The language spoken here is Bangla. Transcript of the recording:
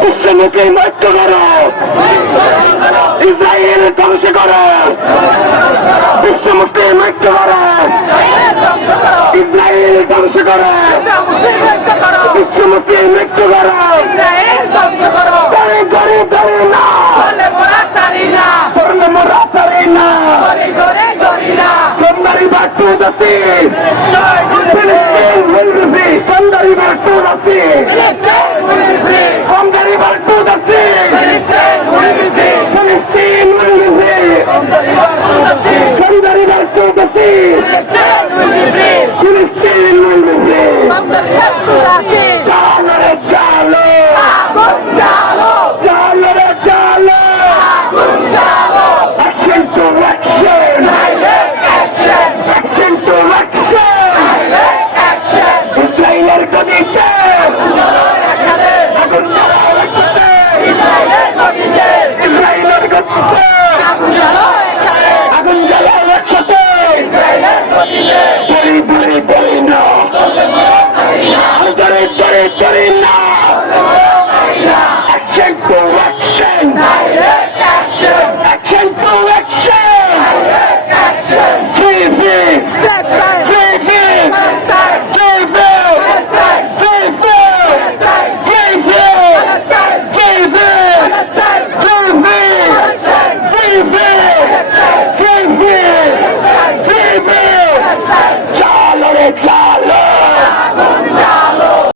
বিশ্বমুখী মৃত্য করো। ইসরায়েল ধ্বংস করো। বিশ্বমুখী মৃত্য করো ইসরায়েল ধ্বংস করো বিশ্বমুখী মৃত্যু করো। Back to the sea. Palestine will be free. Somebody back to করি না action corruption